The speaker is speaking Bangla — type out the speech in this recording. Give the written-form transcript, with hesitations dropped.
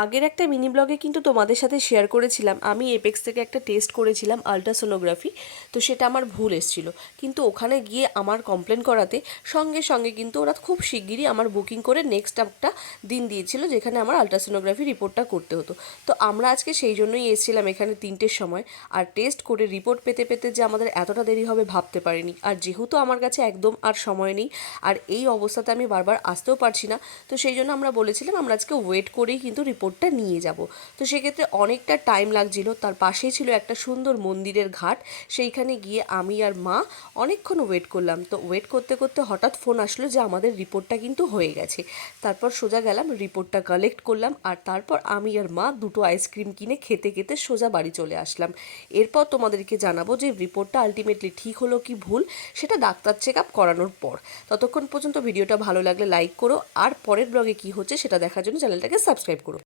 আগের একটা মিনি ব্লগে কিন্তু তোমাদের সাথে শেয়ার করেছিলাম আমি এপেক্স থেকে একটা টেস্ট করেছিলাম আল্ট্রাসোনোগ্রাফি। তো সেটা আমার ভুল এসেছিলো, কিন্তু ওখানে গিয়ে আমার কমপ্লেন করাতে সঙ্গে সঙ্গে কিন্তু ওরা খুব শিগগিরই আমার বুকিং করে নেক্সট একটা দিন দিয়েছিল যেখানে আমার আল্ট্রাসোনোগ্রাফি রিপোর্টটা করতে হতো। তো আমরা আজকে সেই জন্যই এসেছিলাম এখানে 3টের সময়। আর টেস্ট করে রিপোর্ট পেতে পেতে যে আমাদের এতটা দেরি হবে ভাবতে পারিনি। আর যেহেতু আমার কাছে একদম আর সময় নেই, আর এই অবস্থাতে আমি বারবার আসতেও পারছি না, তো সেই জন্য আমরা বলেছিলাম আমরা আজকে ওয়েট করেই কিন্তু রিপোর্টটা নিয়ে যাব। তো সেক্ষেত্রে অনেকটা টাইম লাগছিল। তার পাশেই ছিল একটা সুন্দর মন্দিরের ঘাট, সেইখানে গিয়ে আমি আর মা অনেকক্ষণ ওয়েট করলাম। তো ওয়েট করতে করতে হঠাৎ ফোন আসলো যে আমাদের রিপোর্টটা কিন্তু হয়ে গেছে। তারপর সোজা গেলাম, রিপোর্টটা কালেক্ট করলাম, আর তারপর আমি আর মা দুটো আইসক্রিম কিনে খেতে খেতে সোজা বাড়ি চলে আসলাম। এরপর তোমাদেরকে জানাবো যে রিপোর্টটা আলটিমেটলি ঠিক হলো কি ভুল, সেটা ডাক্তার চেক আপ করানোর পর। ততক্ষণ পর্যন্ত ভিডিওটা ভালো লাগলে লাইক করো, আর পরের ব্লগে কী হচ্ছে সেটা দেখার জন্য চ্যানেলটাকে সাবস্ক্রাইব করো।